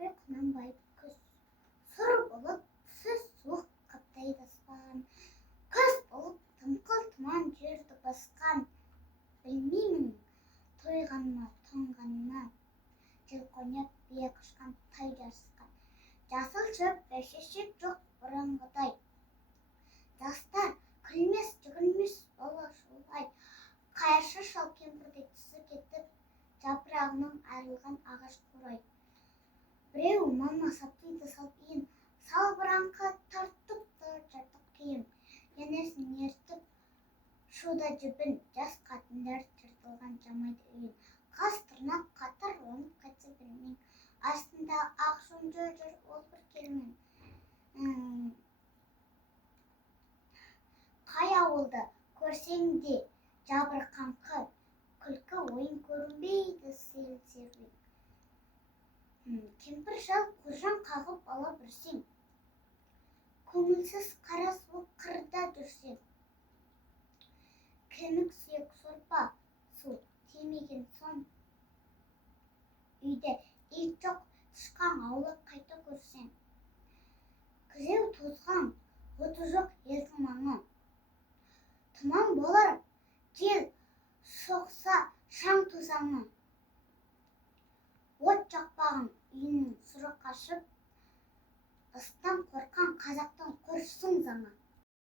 Қапе Құнанбай күз. Сұр болып түсі суық қаптайды аспан. Күз болып тымқыл тұман жерді басқан. Білмеймін тойғанма тоңғанма. Желқойнап бие құшқан тай жарысқан. Жасыл шөп бәйшешек жоқ бұрынғыдай. Жастар күлмес жүгірмес бала шулай. Қайыршы шал кемпірдей түсі кетіп, жапырағынан айрылған ағаш қурай. Біреу мама сап дейді салт иін, салбыраңқы тартып жыртық киім. Енесін ертіп шуда жібін, жас қатындар жыртылған жамайды үйін. Қас тырнақ қатар онып қайтса білмейм, астында ақ шонжы жүр ол бір келмен. Қай ауылды көрсең де жабырқаңқы, күлкі ойын көрінбейді сел-серуен. Кемпір шал қожан қағып ала бүрсең, көңілсіз қара суық қырда жүрсең. Кемік сүйек сорпа су тимеген соң, үйде ит жоқ тышқан аулы қайта көрсең. Күзеу тозған оты жоқ елдің маңы, тұман болар жел соқса шаң тозаңы. От жақпаған үйінің сұры қашып, ыстан қорқан қазақтың құрсын заңы.